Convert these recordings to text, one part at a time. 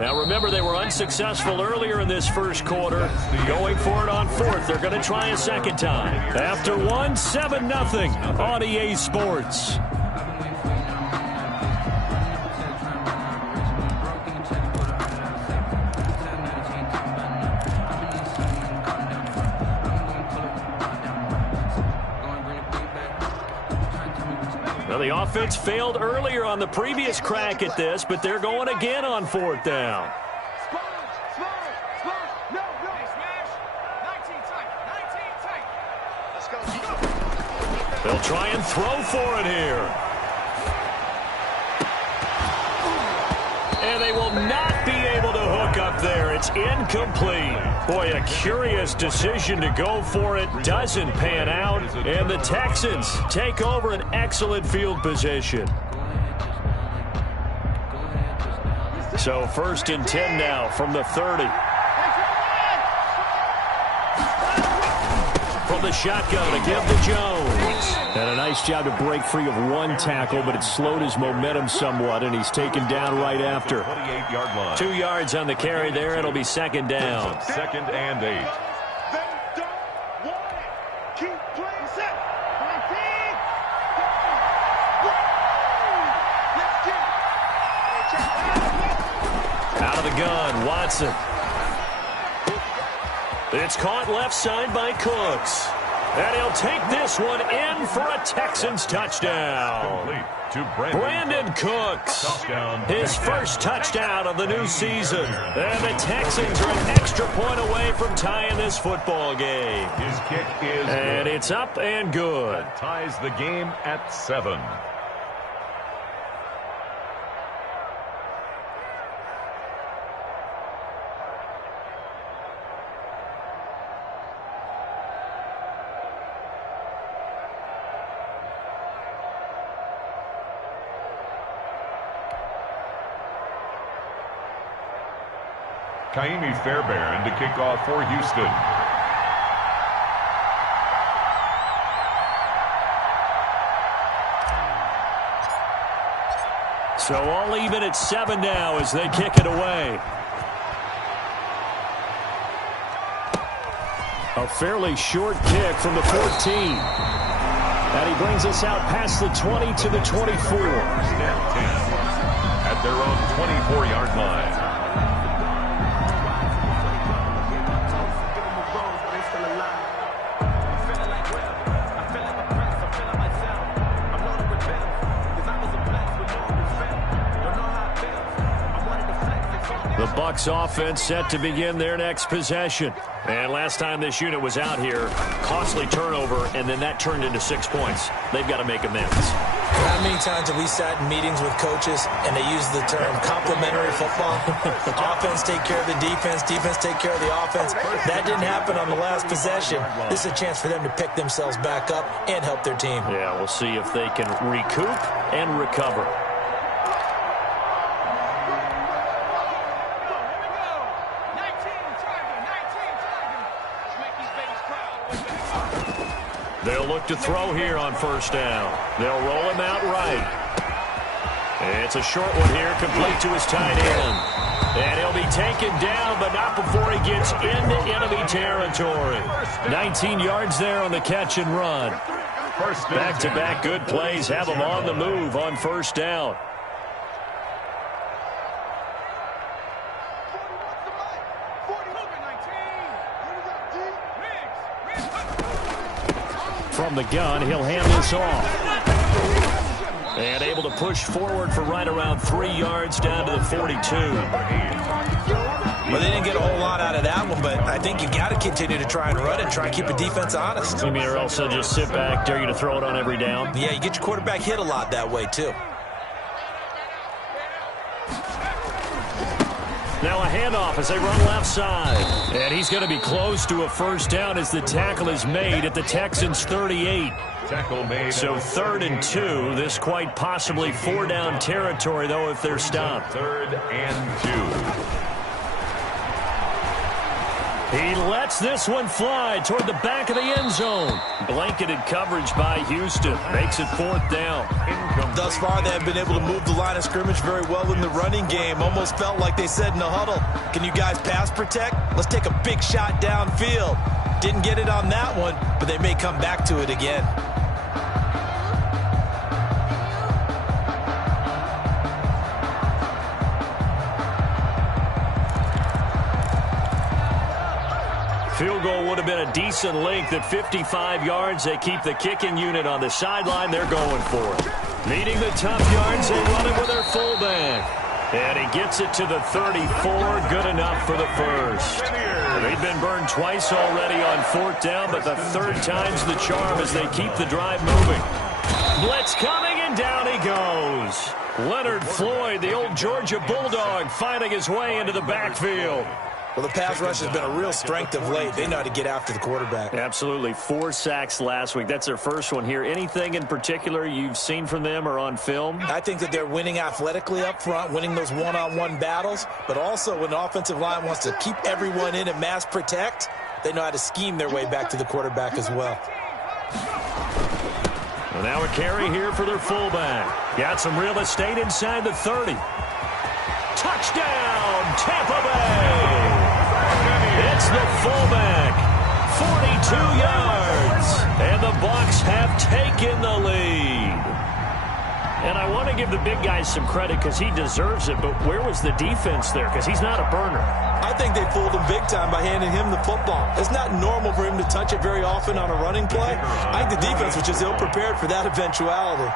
Now remember, they were unsuccessful earlier in this first quarter. Going for it on fourth. They're going to try a second time. After one, 7-0 on EA Sports. Well, the offense failed earlier on the previous crack at this, but they're going again on fourth down. They'll try and throw for it here. And they will not be able to hook up there. It's incomplete. Boy, a curious decision to go for it. Doesn't pan out. And the Texans take over an excellent field position. So 1st and 10 now from the 30. From the shotgun to give to Jones. And a nice job to break free of one tackle, but it slowed his momentum somewhat, and he's taken down right after. 28-yard line. 2 yards on the carry there. It'll be second down. 2nd and 8. Out of the gun, Watson. It's caught left side by Cooks. And he'll take this one in for a Texans touchdown. To Brandon Cooks. Touchdown. His first touchdown of the new season. And the Texans are an extra point away from tying this football game. His kick is and good. It's up and good. That ties the game at 7. Kaimi Fairbairn to kick off for Houston. So all even at 7 now as they kick it away. A fairly short kick from the 14. And he brings us out past the 20 to the 24. At their own 24-yard line. The Bucs offense set to begin their next possession. And last time this unit was out here, costly turnover, and then that turned into 6 points. They've got to make amends. How many times have we sat in meetings with coaches and they use the term complementary football? Offense take care of the defense, defense take care of the offense. That didn't happen on the last possession. This is a chance for them to pick themselves back up and help their team. Yeah, we'll see if they can recoup and recover. They'll look to throw here on first down. They'll roll him out right. It's a short one here, complete to his tight end. And he'll be taken down, but not before he gets into enemy territory. 19 yards there on the catch and run. Back-to-back good plays have him on the move on first down. From the gun, he'll hand this off. And able to push forward for right around 3 yards down to the 42. Well, they didn't get a whole lot out of that one, but I think you got to continue to try and run and try and keep the defense honest. You mean, or else they'll just sit back, dare you to throw it on every down? Yeah, you get your quarterback hit a lot that way, too. Now a handoff as they run left side. And he's going to be close to a first down as the tackle is made at the Texans' 38. Tackle made. So 3rd and 2. This quite possibly 4-down territory, though, if they're stopped. 3rd and 2. He lets this one fly toward the back of the end zone. Blanketed coverage by Houston. Makes it 4th down. Thus far, they have been able to move the line of scrimmage very well in the running game. Almost felt like they said in the huddle, can you guys pass protect? Let's take a big shot downfield. Didn't get it on that one, but they may come back to it again. Field goal would have been a decent length at 55 yards. They keep the kicking unit on the sideline. They're going for it. Needing the tough yards, they run it with their fullback. And he gets it to the 34. Good enough for the first. They've been burned twice already on 4th down, but the 3rd time's the charm as they keep the drive moving. Blitz coming, and down he goes. Leonard Floyd, the old Georgia Bulldog, finding his way into the backfield. Well, the pass rush has been a real strength of late. They know how to get after the quarterback. Absolutely. 4 sacks last week. That's their first one here. Anything in particular you've seen from them or on film? I think that they're winning athletically up front, winning those one-on-one battles, but also when the offensive line wants to keep everyone in and mass protect, they know how to scheme their way back to the quarterback as well. Well, now a carry here for their fullback. Got some real estate inside the 30. Touchdown, Tampa Bay! It's the fullback, 42 yards, and the Bucs have taken the lead. And I want to give the big guys some credit because he deserves it, but where was the defense there? Because he's not a burner. I think they fooled him big time by handing him the football. It's not normal for him to touch it very often on a running play. I think the defense was just ill-prepared for that eventuality.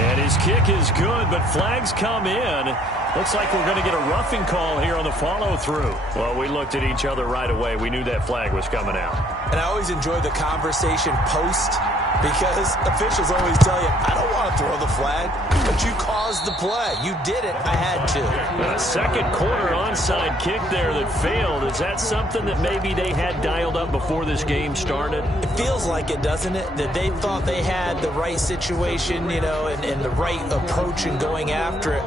And his kick is good, but flags come in. Looks like we're going to get a roughing call here on the follow-through. Well, we looked at each other right away. We knew that flag was coming out. And I always enjoy the conversation post because officials always tell you, I don't want to throw the flag, but you caused the play. You did it. I had to. A second quarter onside kick there that failed. Is that something that maybe they had dialed up before this game started? It feels like it, doesn't it? That they thought they had the right situation, you know, and the right approach in going after it.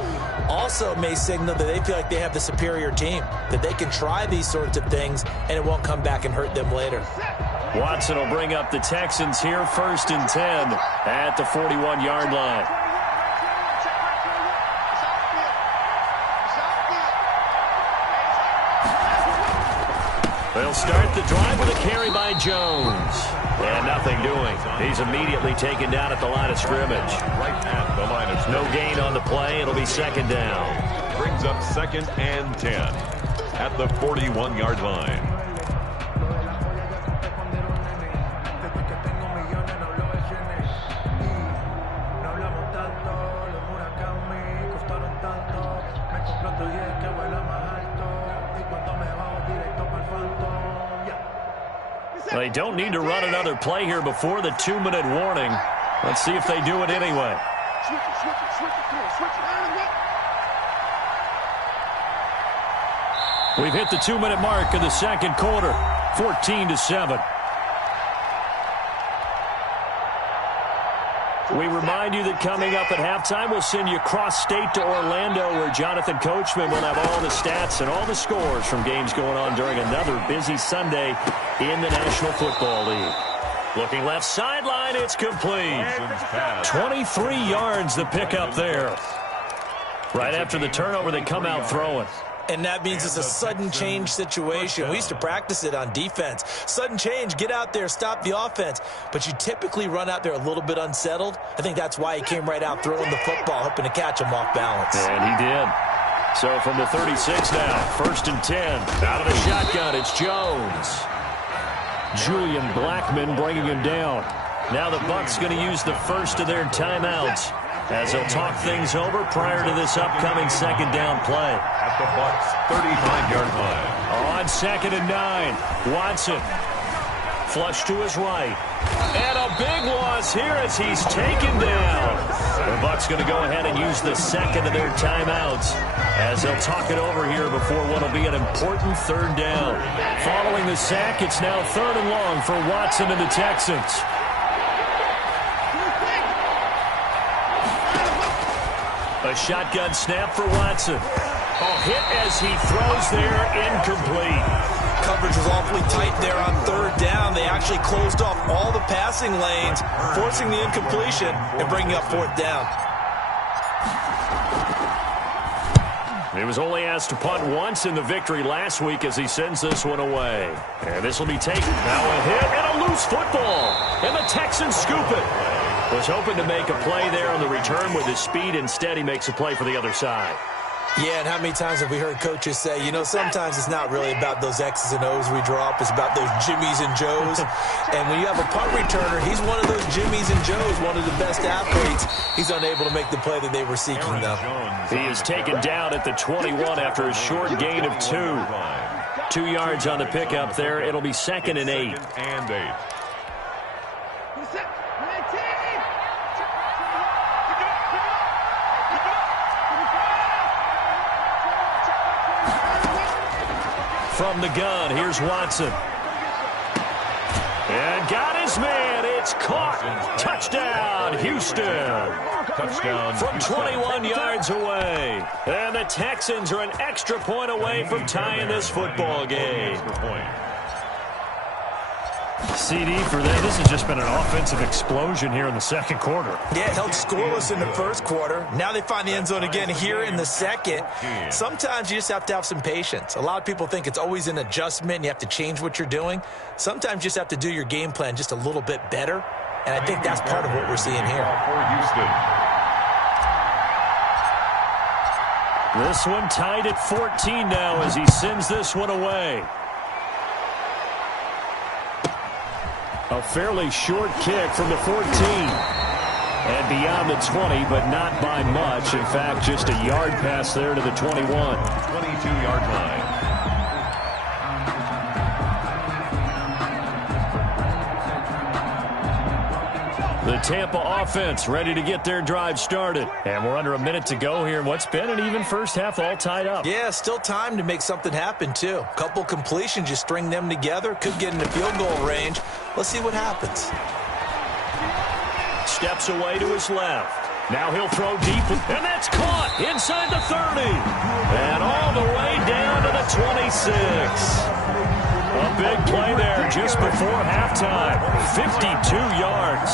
Also may signal that they feel like they have the superior team, that they can try these sorts of things and it won't come back and hurt them later. Watson will bring up the Texans here, 1st and 10 at the 41-yard line. They'll start the drive with a carry by Jones. And nothing doing. He's immediately taken down at the line of scrimmage. Right at the line of scrimmage. No gain on the play. It'll be 2nd down. Brings up 2nd and 10 at the 41-yard line. They don't need to run another play here before the 2-minute warning. Let's see if they do it anyway. We've hit the 2-minute mark of the second quarter, 14-7. We remind you that coming up at halftime, we'll send you cross-state to Orlando, where Jonathan Coachman will have all the stats and all the scores from games going on during another busy Sunday in the National Football League. Looking left sideline, it's complete. 23 yards the pickup there. Right after the turnover, they come out throwing. And that means it's a sudden change situation. We used to practice it on defense. Sudden change, get out there, stop the offense. But you typically run out there a little bit unsettled. I think that's why he came right out throwing the football, hoping to catch him off balance. And he did. So from the 36 now, 1st and 10. Out of the shotgun, it's Jones. Julian Blackmon bringing him down. Now the Bucs going to use the first of their timeouts as they'll talk things over prior to this upcoming 2nd down play. At the Bucs 35-yard line. On 2nd and 9, Watson. Flush to his right. And a big loss here as he's taken down. The Bucs going to go ahead and use the second of their timeouts as they'll talk it over here before what will be an important 3rd down. Following the sack, it's now 3rd and long for Watson and the Texans. A shotgun snap for Watson. Oh, hit as he throws there, incomplete. Coverage was awfully tight there on third down. They actually closed off all the passing lanes, forcing the incompletion and bringing up fourth down. He was only asked to punt once in the victory last week as he sends this one away. And this will be taken. Now a hit and a loose football. And the Texans scoop it. Was hoping to make a play there on the return with his speed. Instead, he makes a play for the other side. Yeah, and how many times have we heard coaches say, you know, sometimes it's not really about those X's and O's we draw up. It's about those Jimmies and Joes. And when you have a punt returner, he's one of those Jimmies and Joes, one of the best athletes. He's unable to make the play that they were seeking, though. He is taken down at the 21 after a short gain of 2. 2 yards on the pickup there. It'll be 2nd and 8. From the gun, here's Watson. And got his man. It's caught. Touchdown, Houston. Touchdown. From 21 yards away. And the Texans are an extra point away from tying this football game. CD for them. This has just been an offensive explosion here in the second quarter. Yeah, held scoreless in the first quarter. Now they find the end zone again here in the second. Sometimes you just have to have some patience. A lot of people think it's always an adjustment. You have to change what you're doing. Sometimes you just have to do your game plan just a little bit better. And I think that's part of what we're seeing here. For Houston. This one tied at 14 now as he sends this one away. A fairly short kick from the 14. And beyond the 20, but not by much. In fact, just a yard pass there to the 21. 22-yard line. The Tampa offense ready to get their drive started. And we're under a minute to go here in what's been an even first half, all tied up. Yeah, still time to make something happen, too. A couple completions, you string them together, could get into field goal range. Let's see what happens. Steps away to his left. Now he'll throw deep, and that's caught inside the 30. And all the way down to the 26. A big play there just before halftime. 52 yards.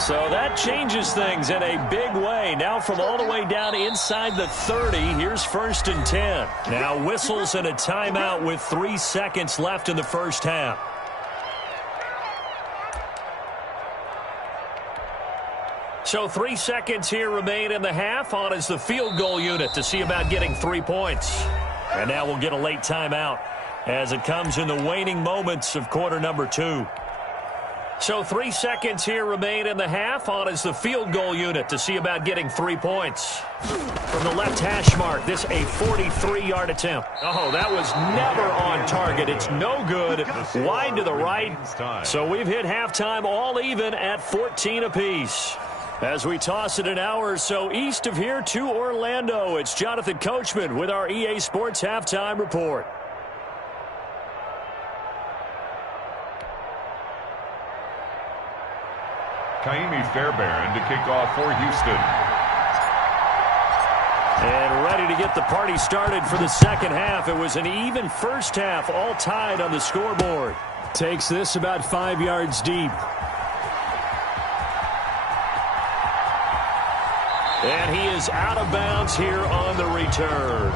So that changes things in a big way. Now from all the way down inside the 30, here's 1st and 10. Now whistles and a timeout with 3 seconds left in the first half. So 3 seconds here remain in the half. On is the field goal unit to see about getting 3 points. And now we'll get a late timeout as it comes in the waning moments of quarter number 2. So 3 seconds here remain in the half. On is the field goal unit to see about getting 3 points. From the left hash mark, this a 43-yard attempt. Oh, that was never on target. It's no good. Wide to the right. So we've hit halftime all even at 14 apiece. As we toss it an hour or so east of here to Orlando, it's Jonathan Coachman with our EA Sports Halftime Report. Kaimi Fairbairn to kick off for Houston. And ready to get the party started for the second half. It was an even first half, all tied on the scoreboard. Takes this about 5 yards deep. And he is out of bounds here on the return.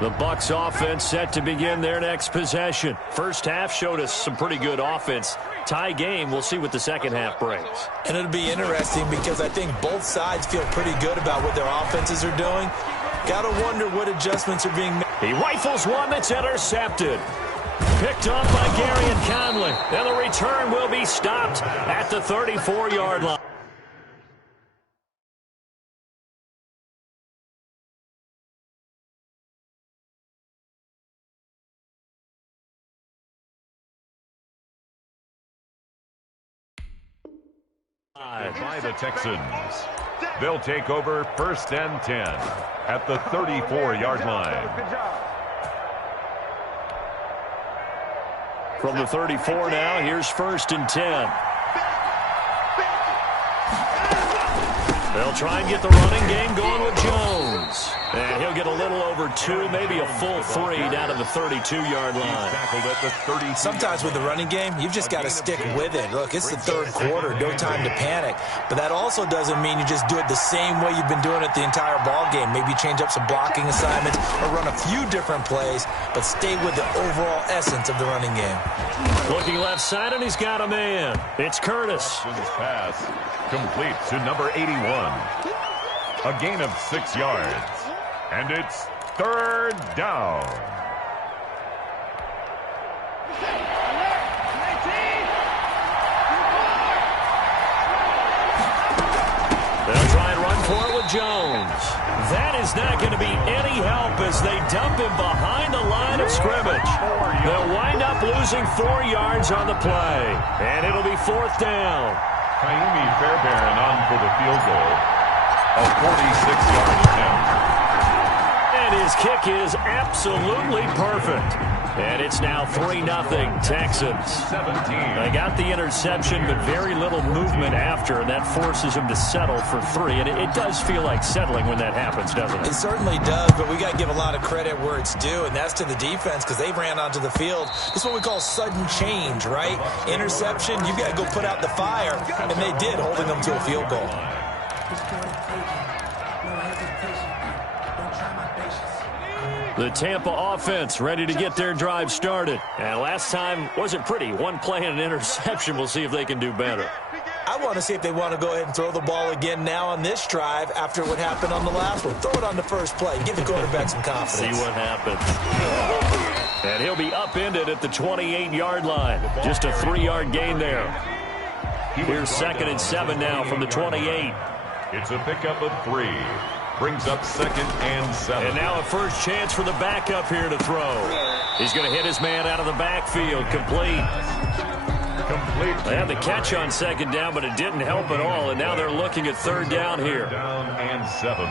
The Bucs offense set to begin their next possession. First half showed us some pretty good offense. Tie game, we'll see what the second half brings. And it'll be interesting because I think both sides feel pretty good about what their offenses are doing. Got to wonder what adjustments are being made. He rifles one that's intercepted. Picked up by Gary and Conley. And the return will be stopped at the 34-yard line. By the Texans. They'll take over 1st and 10 at the 34-yard line. From the 34 now, here's 1st and 10. They'll try and get the running game going with Jones. And he'll get a little over 2, maybe a full 3 down to the 32-yard line. Sometimes with the running game, you've just got to stick with it. Look, it's the 3rd quarter, no time to panic. But that also doesn't mean you just do it the same way you've been doing it the entire ball game. Maybe change up some blocking assignments or run a few different plays, but stay with the overall essence of the running game. Looking left side, and he's got a man. It's Curtis. This pass complete to number 81. A gain of 6 yards. And it's 3rd down. They'll try and run for it with Jones. That is not going to be any help as they dump him behind the line of scrimmage. They'll wind up losing 4 yards on the play. And it'll be 4th down. Kaimi Fairbairn on for the field goal. A 46-yard attempt. And his kick is absolutely perfect. And it's now 3-0 Texans. 17. They got the interception, but very little movement after, and that forces them to settle for 3. And it does feel like settling when that happens, doesn't it? It certainly does, but we got to give a lot of credit where it's due, and that's to the defense because they ran onto the field. It's what we call sudden change, right? Interception, you've got to go put out the fire, and they did, holding them to a field goal. The Tampa offense ready to get their drive started. And last time wasn't pretty. 1 play and an interception. We'll see if they can do better. I want to see if they want to go ahead and throw the ball again now on this drive after what happened on the last one. Throw it on the first play. Give the quarterback some confidence. See what happens. And he'll be upended at the 28-yard line. Just a 3-yard gain there. Here's 2nd and 7 now from the 28. It's a pickup of 3. Brings up 2nd and 7. And now a first chance for the backup here to throw. He's going to hit his man out of the backfield. Complete. They had the catch on 2nd down, but it didn't help at all. And now they're looking at 3rd down here. Down and 7.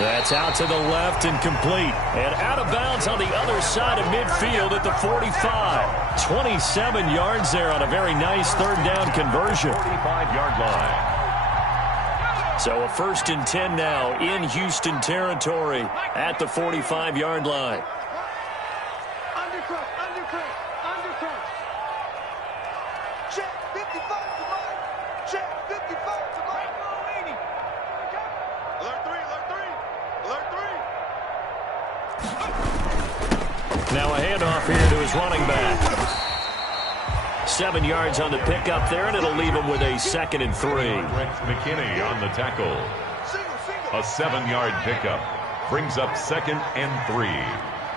That's out to the left and complete. And out of bounds on the other side of midfield at the 45. 27 yards there on a very nice 3rd down conversion. 45-yard line. So a 1st and 10 now in Houston territory at the 45-yard line. Now a handoff here to his running back. 7 yards on the pickup there, and it'll leave him with a 2nd and 3. McKinney on the tackle. A 7-yard pickup. Brings up 2nd and 3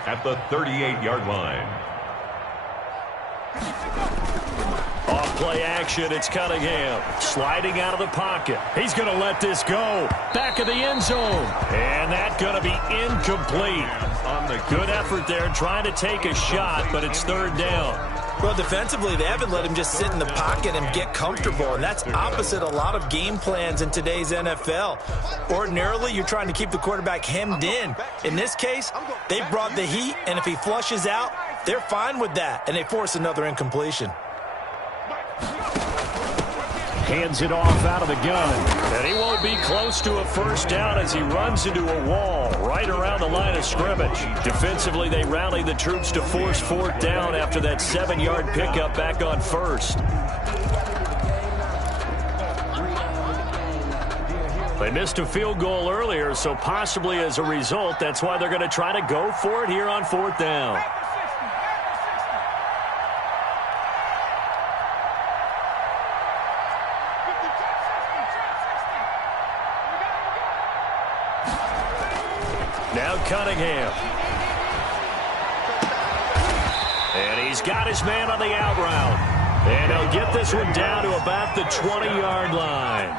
at the 38-yard line. Off play action, it's Cunningham. Sliding out of the pocket. He's going to let this go. Back of the end zone. And that's going to be incomplete. Good effort there trying to take a shot, but it's 3rd down. Well, defensively, they haven't let him just sit in the pocket and get comfortable, and that's opposite a lot of game plans in today's NFL. Ordinarily, you're trying to keep the quarterback hemmed in. In this case, they brought the heat, and if he flushes out, they're fine with that, and they force another incompletion. Hands it off out of the gun. And he won't be close to a 1st down as he runs into a wall right around the line of scrimmage. Defensively, they rally the troops to force 4th down after that 7-yard pickup back on 1st. They missed a field goal earlier, so possibly as a result, that's why they're going to try to go for it here on 4th down. Now Cunningham. And he's got his man on the out route. And he'll get this one down to about the 20-yard line.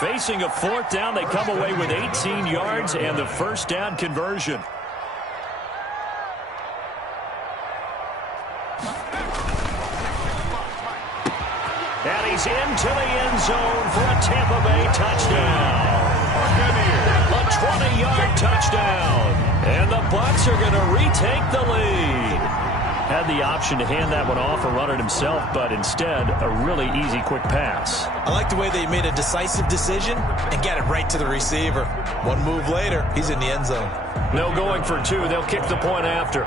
Facing a 4th down, they come away with 18 yards and the 1st down conversion. And he's into the end zone for a Tampa Bay touchdown. A 20-yard touchdown. And the Bucs are going to retake the lead. Had the option to hand that one off or run it himself, but instead, a really easy, quick pass. I like the way they made a decisive decision and got it right to the receiver. One move later, he's in the end zone. No going for two. They'll kick the point after.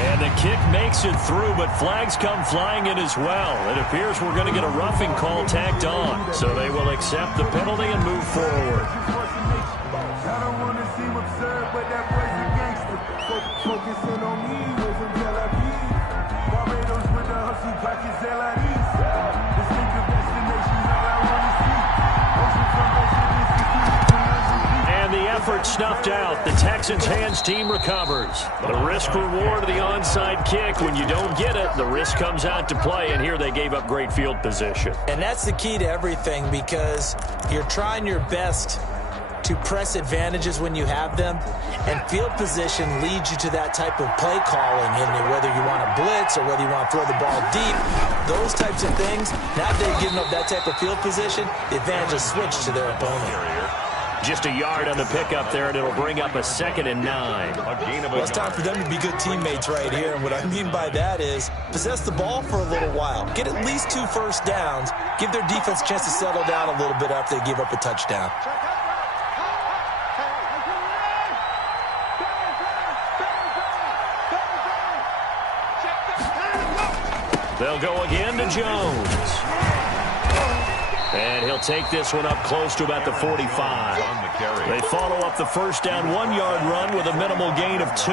And the kick makes it through, but flags come flying in as well. It appears we're going to get a roughing call tacked on. So they will accept the penalty and move forward. Focusing on me, we're from Tel Aviv. Barbados with the hustle pockets, LIDs. Distinctive destinations, all I want to see. Ocean from and the effort snuffed out. The Texans' hands team recovers. The risk reward of the onside kick. When you don't get it, the risk comes out to play, and here they gave up great field position. And that's the key to everything, because you're trying your best to press advantages when you have them, and field position leads you to that type of play calling, and whether you want to blitz or whether you want to throw the ball deep, those types of things. Now that they've given up that type of field position, the advantage is switched to their opponent. Just a yard on the pickup there, and it'll bring up a 2nd and 9. Well, it's time for them to be good teammates right here, and what I mean by that is possess the ball for a little while, get at least 2 first downs, give their defense a chance to settle down a little bit after they give up a touchdown. They'll go again to Jones. And he'll take this one up close to about the 45. They follow up the first down 1-yard run with a minimal gain of 2.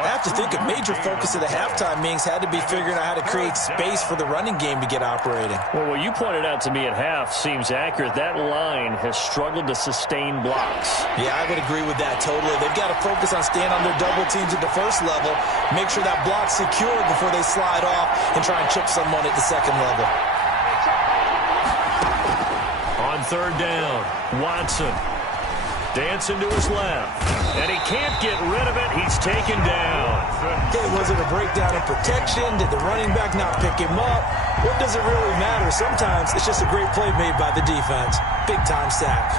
I have to think a major focus of the halftime meetings had to be figuring out how to create space for the running game to get operating. Well, what you pointed out to me at half seems accurate. That line has struggled to sustain blocks. Yeah, I would agree with that totally. They've got to focus on staying on their double teams at the first level, make sure that block's secured before they slide off and try and chip someone at the second level. On 3rd down, Watson dancing to his left, and he can't get rid of it. He's taken down. Okay, was it a breakdown in protection? Did the running back not pick him up? What does it really matter? Sometimes it's just a great play made by the defense. Big-time sack.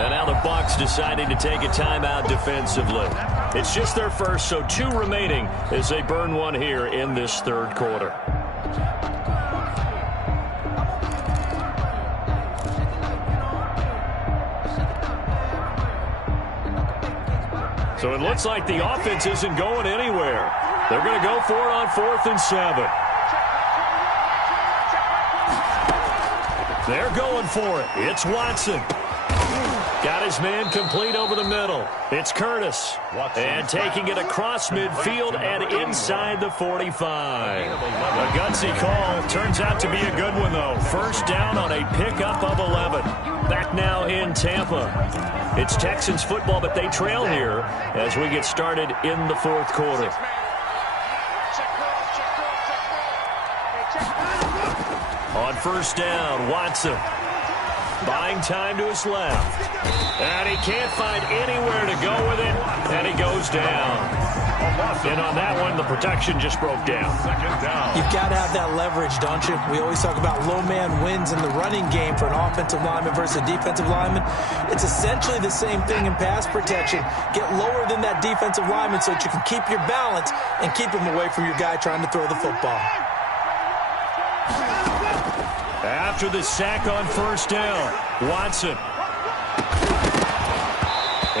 And now the Bucs deciding to take a timeout defensively. It's just their first, so 2 remaining as they burn one here in this 3rd quarter. So it looks like the offense isn't going anywhere. They're going to go for it on 4th and 7. They're going for it. It's Watson. Got his man complete over the middle. It's Curtis. And taking it across midfield and inside the 45. A gutsy call. Turns out to be a good one, though. First down on a pickup of 11. Back now in Tampa. It's Texans football, but they trail here as we get started in the 4th quarter. On first down, Watson. Buying time to his left. And he can't find anywhere to go with it. And he goes down. And on that one, the protection just broke down. You've got to have that leverage, don't you? We always talk about low man wins in the running game for an offensive lineman versus a defensive lineman. It's essentially the same thing in pass protection. Get lower than that defensive lineman so that you can keep your balance and keep him away from your guy trying to throw the football. After the sack on first down, Watson.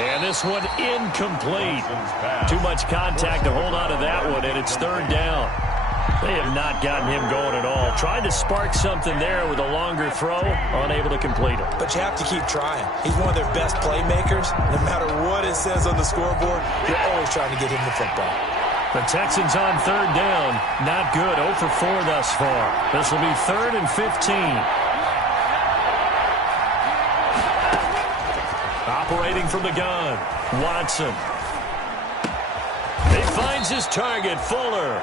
And this one incomplete. Too much contact to hold on to that one, and it's 3rd down. They have not gotten him going at all. Tried to spark something there with a longer throw, unable to complete it. But you have to keep trying. He's one of their best playmakers. No matter what it says on the scoreboard, you're always trying to get him the football. The Texans on 3rd down. Not good. 0 for 4 thus far. This will be 3rd and 15. Operating from the gun, Watson. He finds his target, Fuller.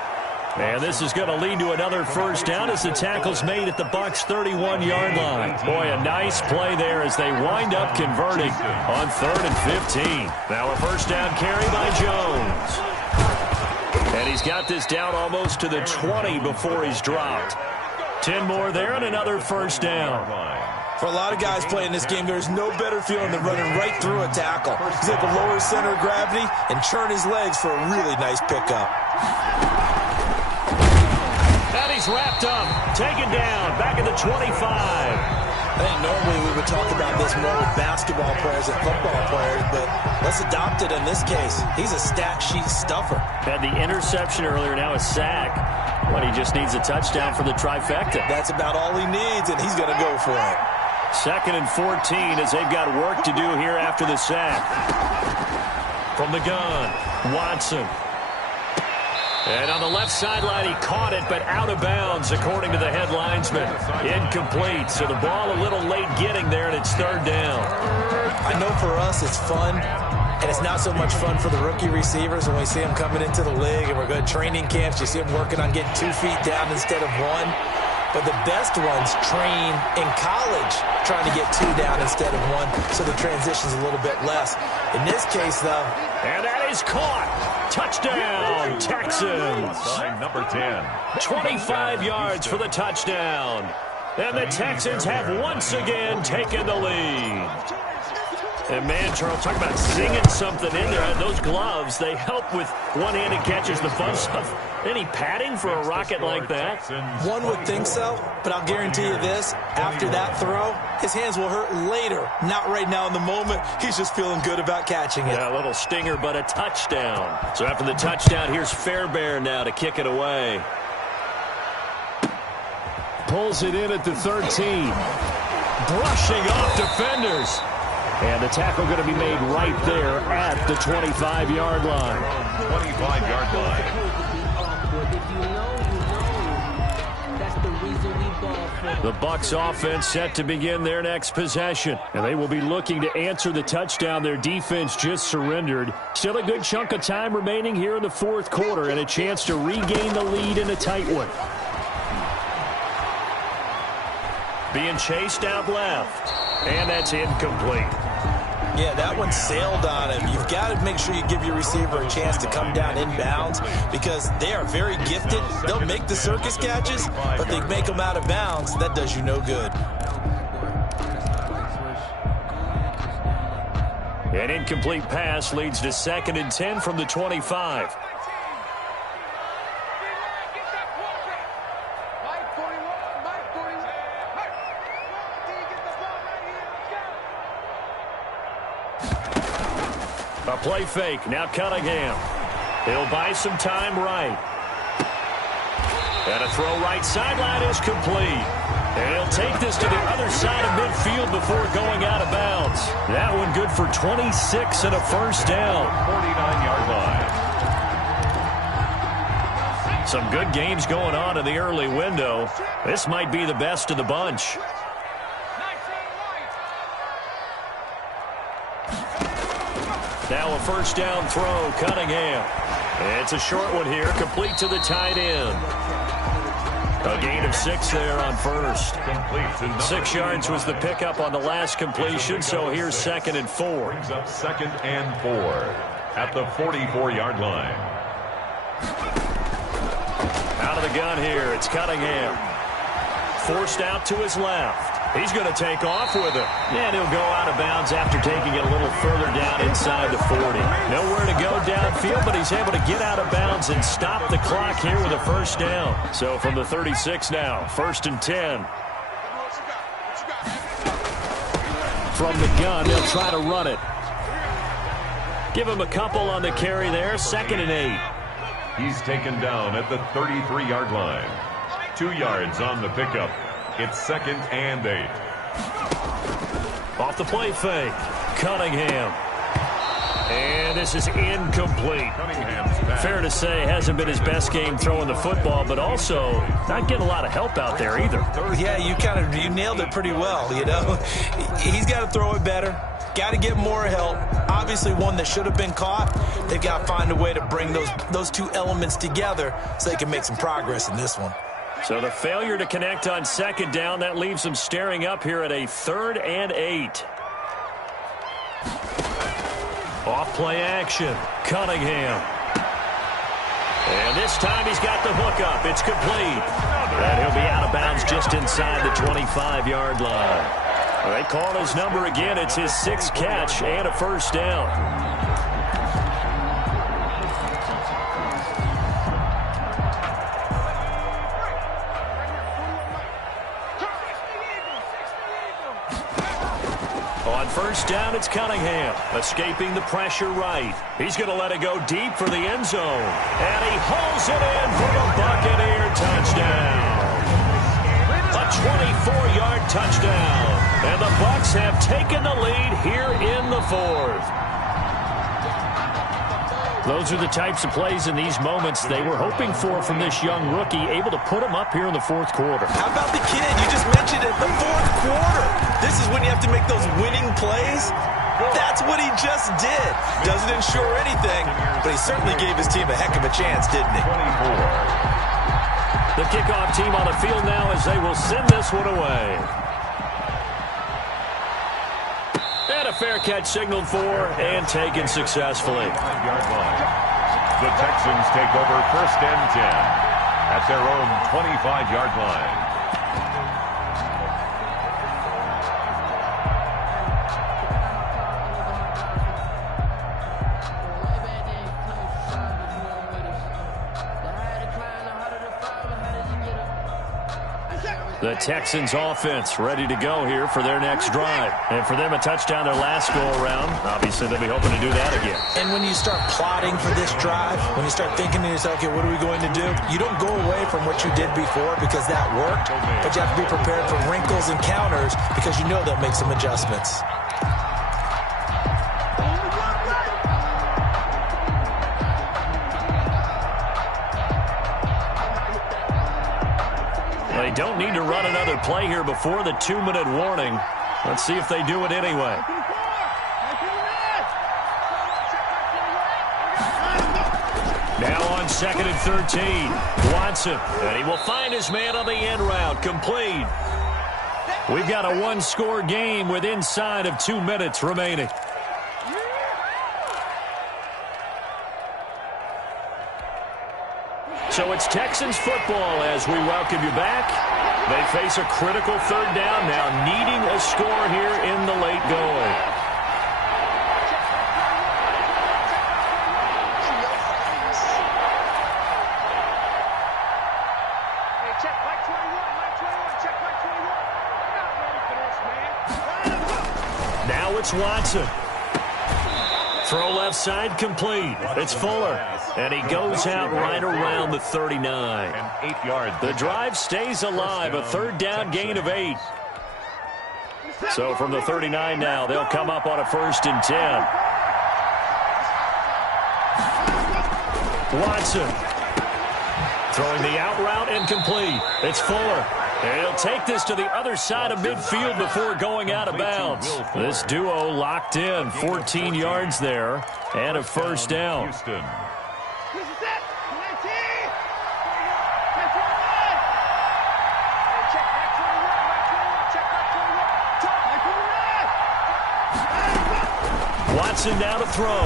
And this is going to lead to another first down as the tackle's made at the Bucs' 31-yard line. Boy, a nice play there as they wind up converting on 3rd and 15. Now a first down carry by Jones. And he's got this down almost to the 20 before he's dropped. 10 more there and another first down. For a lot of guys playing this game, there's no better feeling than running right through a tackle. He's able to lower his center of gravity and churn his legs for a really nice pickup. And he's wrapped up, taken down, back at the 25. I think normally we would talk about this more with basketball players and football players, but let's adopt it in this case. He's a stat sheet stuffer. Had the interception earlier, now a sack. But he just needs a touchdown for the trifecta. That's about all he needs, and he's going to go for it. 2nd and 14 as they've got work to do here after the sack. From the gun, Watson. And on the left sideline, he caught it, but out of bounds, according to the head linesman. Incomplete, so the ball a little late getting there, and it's 3rd down. I know for us it's fun, and it's not so much fun for the rookie receivers when we see them coming into the league, and we're going to training camps. You see them working on getting 2 feet down instead of 1. But the best ones train in college trying to get 2 down instead of 1, so the transition's a little bit less. In this case, though. And that is caught. Touchdown, Texans. Sign number 10. 25 yards for the touchdown. And the Texans have once again taken the lead. And, man, Charles, talk about singing something in there. Those gloves, they help with one-handed catches, the fun stuff. Any padding for a rocket like that? One would think so, but I'll guarantee you this. After that throw, his hands will hurt later. Not right now in the moment. He's just feeling good about catching it. Yeah, a little stinger, but a touchdown. So after the touchdown, here's Fairbairn now to kick it away. Pulls it in at the 13. Brushing off defenders. And the tackle going to be made right there at the 25-yard line. 25-yard line. The Bucs offense set to begin their next possession. And they will be looking to answer the touchdown their defense just surrendered. Still a good chunk of time remaining here in the 4th quarter and a chance to regain the lead in a tight one. Being chased out left. And that's incomplete. Yeah, that one sailed on him. You've got to make sure you give your receiver a chance to come down inbounds because they are very gifted. They'll make the circus catches, but they make them out of bounds. That does you no good. An incomplete pass leads to 2nd and 10 from the 25. A play fake. Now Cunningham. He'll buy some time right. And a throw right sideline is complete. And he'll take this to the other side of midfield before going out of bounds. That one good for 26 and a first down. 49-yard line. Some good games going on in the early window. This might be the best of the bunch. Now a first down throw, Cunningham. It's a short one here, complete to the tight end. A gain of 6 there on first. 6 yards was the pickup on the last completion, so here's 2nd and 4. Brings up 2nd and 4 at the 44-yard line. Out of the gun here, it's Cunningham. Forced out to his left. He's going to take off with it. And he'll go out of bounds after taking it a little further down inside the 40. Nowhere to go downfield, but he's able to get out of bounds and stop the clock here with a first down. So from the 36 now, 1st and 10. From the gun, they'll try to run it. Give him a couple on the carry there, 2nd and 8. He's taken down at the 33-yard line. 2 yards on the pickup. It's 2nd and 8. Off the play fake. Cunningham. And this is incomplete. Fair to say, hasn't been his best game throwing the football, but also not getting a lot of help out there either. Yeah, you nailed it pretty well, you know. He's got to throw it better. Got to get more help. Obviously one that should have been caught. They've got to find a way to bring those two elements together so they can make some progress in this one. So the failure to connect on second down, that leaves them staring up here at a 3rd and 8. Off play action. Cunningham. And this time he's got the hook up. It's complete. And he'll be out of bounds just inside the 25-yard line. They call his number again. It's his 6th catch and a first down. On first down, it's Cunningham, escaping the pressure right. He's going to let it go deep for the end zone. And he hauls it in for the Buccaneer touchdown. A 24-yard touchdown. And the Bucs have taken the lead here in the 4th. Those are the types of plays in these moments they were hoping for from this young rookie, able to put him up here in the 4th quarter. How about the kid? You just mentioned it, the 4th quarter. This is when you have to make those winning plays. That's what he just did. Doesn't ensure anything, but he certainly gave his team a heck of a chance, didn't he? 24. The kickoff team on the field now as they will send this one away. And a fair catch signaled for and taken successfully. The Texans take over 1st and 10 at their own 25-yard line. The Texans offense ready to go here for their next drive. And for them, a touchdown their last go-around. Obviously, they'll be hoping to do that again. And when you start plotting for this drive, when you start thinking to yourself, okay, what are we going to do? You don't go away from what you did before because that worked, but you have to be prepared for wrinkles and counters because you know they'll make some adjustments. They don't need to run another play here before the 2-minute warning. Let's see if they do it anyway. Now on 2nd and 13. Watson. And he will find his man on the end route. Complete. We've got a 1-score game with inside of 2 minutes remaining. So it's Texans football as we welcome you back. They face a critical 3rd down now, needing a score here in the late going. Now it's Watson. Throw left side complete. It's Fuller. And he goes out right around the 39. The drive stays alive. A 3rd down gain of 8. So from the 39 now, they'll come up on a 1st and 10. Watson. Throwing the out route incomplete. It's Fuller. And he'll take this to the other side of midfield before going out of bounds. This duo locked in. 14 yards there and a 1st down. Watson now to throw.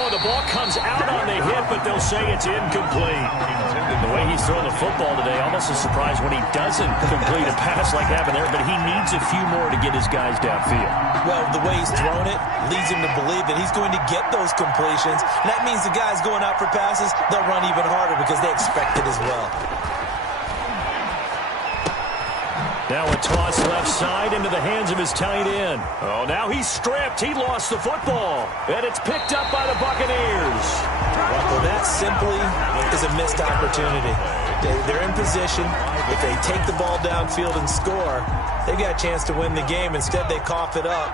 Oh, the ball comes out on the hit, but they'll say it's incomplete. The way he's throwing the football today, almost a surprise when he doesn't complete a pass like happened there, but he needs a few more to get his guys downfield. Well, the way he's thrown it leads him to believe that he's going to get those completions. And that means the guys going out for passes, they'll run even harder because they expect it as well. Now a toss left side into the hands of his tight end. Oh, now he's stripped. He lost the football. And it's picked up by the Buccaneers. Well, that simply is a missed opportunity. They're in position. If they take the ball downfield and score, they've got a chance to win the game. Instead, they cough it up.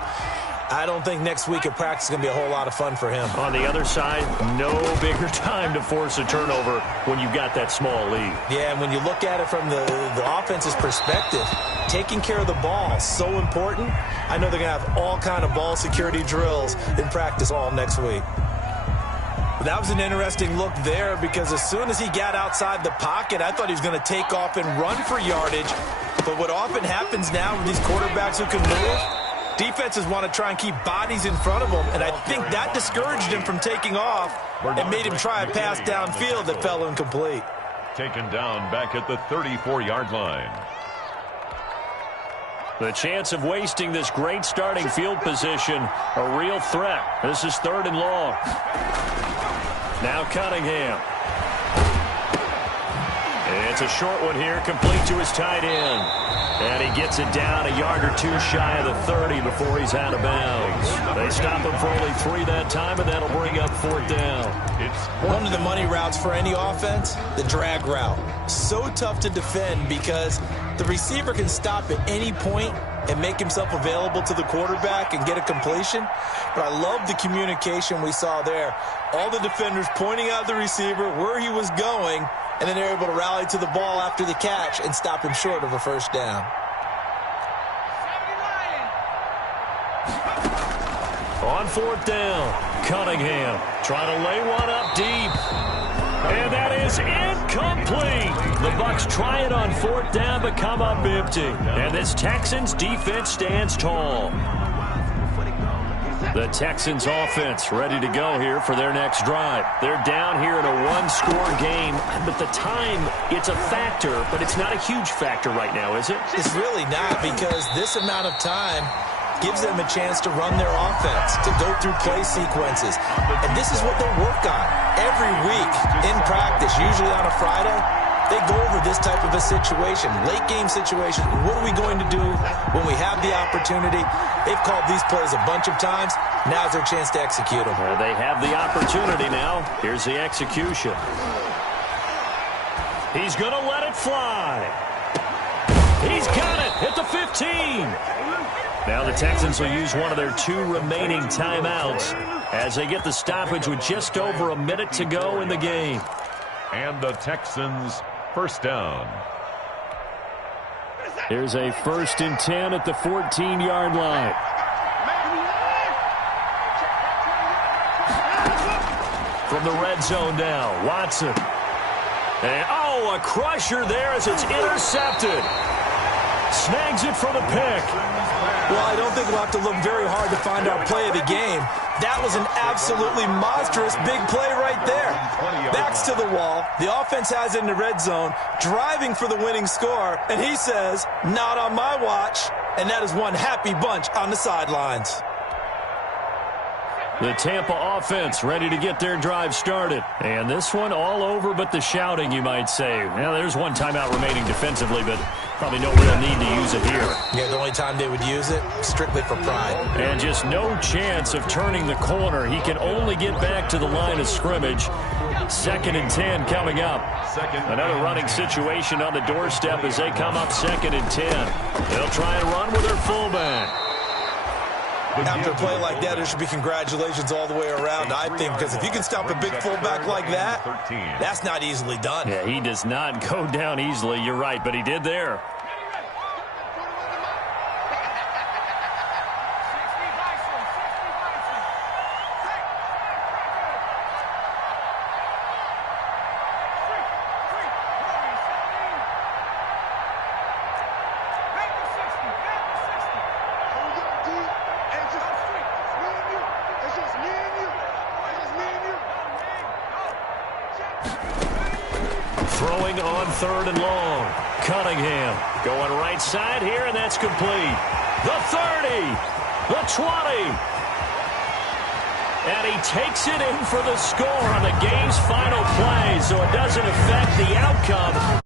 I don't think next week at practice is going to be a whole lot of fun for him. On the other side, no bigger time to force a turnover when you've got that small lead. Yeah, and when you look at it from the offense's perspective, taking care of the ball is so important. I know they're going to have all kind of ball security drills in practice all next week. But that was an interesting look there because as soon as he got outside the pocket, I thought he was going to take off and run for yardage. But what often happens now with these quarterbacks who can move, defenses want to try and keep bodies in front of them, and I think that discouraged him from taking off and made him try a pass downfield that fell incomplete. Taken down back at the 34-yard line. The chance of wasting this great starting field position, a real threat. This is 3rd and long. Now Cunningham. It's a short one here, complete to his tight end. And he gets it down a yard or two shy of the 30 before he's out of bounds. They stop him for only 3 that time, and that'll bring up 4th down. One of the money routes for any offense, the drag route. So tough to defend because the receiver can stop at any point and make himself available to the quarterback and get a completion. But I love the communication we saw there. All the defenders pointing out the receiver where he was going, and then they're able to rally to the ball after the catch and stop him short of a 1st down. On 4th down, Cunningham trying to lay one up deep. And that is incomplete. The Bucs try it on 4th down, but come up empty. And this Texans defense stands tall. The Texans offense ready to go here for their next drive. They're down here in a 1-score game, but the time, it's a factor, but it's not a huge factor right now, is it? It's really not, because this amount of time gives them a chance to run their offense, to go through play sequences. And this is what they work on every week in practice, usually on a Friday. They go over this type of a situation, late-game situation. What are we going to do when we have the opportunity? They've called these plays a bunch of times. Now's their chance to execute them. Well, they have the opportunity now. Here's the execution. He's going to let it fly. He's got it at the 15. Now the Texans will use one of their 2 remaining timeouts as they get the stoppage with just over a minute to go in the game. And the Texans 1st down. Here's a 1st and 10 at the 14-yard line. From the red zone now, Watson. And, a crusher there as it's intercepted. Snags it for the pick. Well, I don't think we'll have to look very hard to find our play of the game. That was an absolutely monstrous big play right there. Backs to the wall. The offense has it in the red zone, driving for the winning score. And he says, not on my watch. And that is one happy bunch on the sidelines. The Tampa offense ready to get their drive started. And this one all over but the shouting, you might say. Now, there's one timeout remaining defensively, but probably no real need to use it here. Yeah, the only time they would use it, strictly for pride. And just no chance of turning the corner. He can only get back to the line of scrimmage. 2nd and 10 coming up. Another running situation on the doorstep as they come up 2nd and 10. They'll try and run with their fullback. After a play like that, there should be congratulations all the way around, I think, because if you can stop a big fullback like that, that's not easily done. Yeah, he does not go down easily, you're right, but he did there. Throwing on 3rd and long. Cunningham going right side here, and that's complete. The 30, the 20. And he takes it in for the score on the game's final play, so it doesn't affect the outcome.